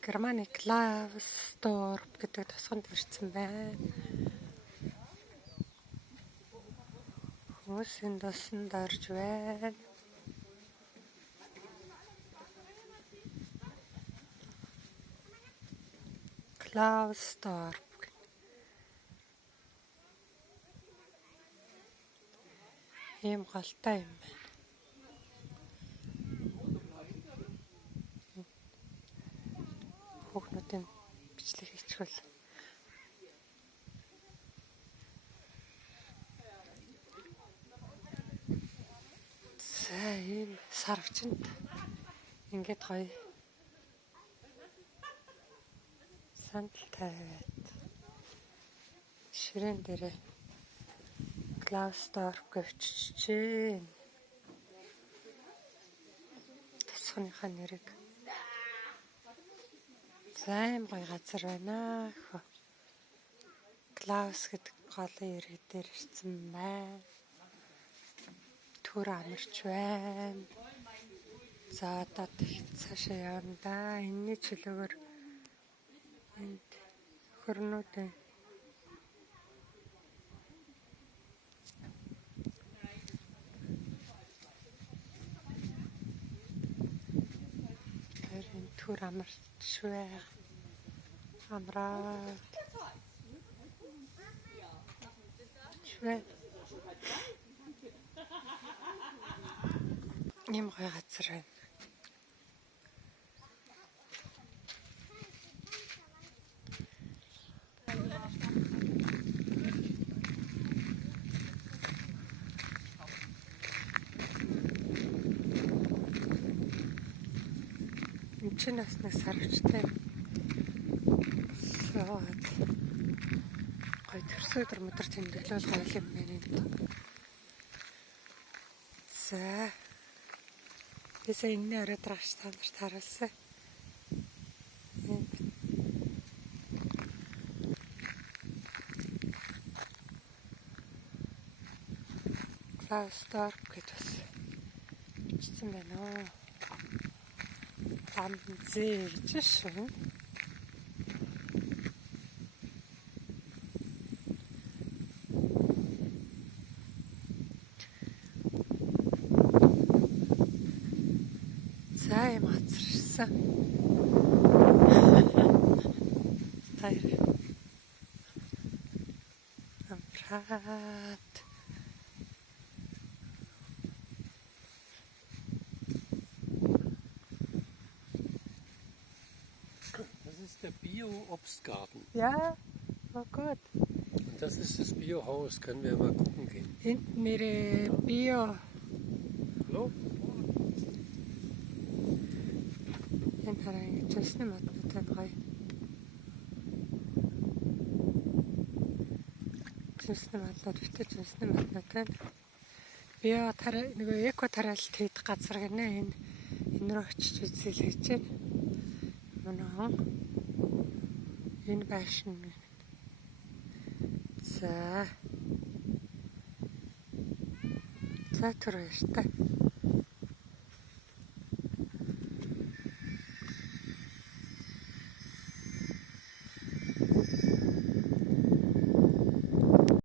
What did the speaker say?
Германы Клавсторп гэдэг тосгонд ирсэн байна. Хүмүүс энэ тосонд орж байна. Клавсторп. Ийм голтой юм байна. Хүүхнүүдийн бичлэг хийчихвэл за ийм сарвчанд ингээд гоё сандал тавиад ширээн дээрээ Клавсторп гэвчжээ. Тосгоныхаа нэрийг займ гоё газар байна. Клаус гэдэг голын иргэд дээр ирсэн байна. Түр амарч байна. За одоо цаашаа явна да. Энэний чөлөөгөр энд хөрнүүдээ түр амарч байна. Амраад ийм гоё газар байна. Энд чинь бас нэг сарвчтай сууд гоё төрсөд өдөр тэмдэглэл гоё юм байна энд. За Тэсээ энэ оройд гарч та нарт харуулсан. Клавсторп гэдэг бас бичсэн байна уу? Амзээ гэж шүү. За юм хацарсан. Тайр. Амраад. Das ist der Bio-Obstgarten. Ja, oh Gott. Und das ist das Biohaus. Können wir mal gucken gehen. Hinten ihre Bio. Hallo? Энэ хараа жинсний модтой гоё. Жинсний моднод битээ жинсний модтой. Био тараа нөгөө эко тараалт хийх газар гинэ энэ рүү очиж үзэл хийж байна. Мөн энэ байшин. За түр баяртай.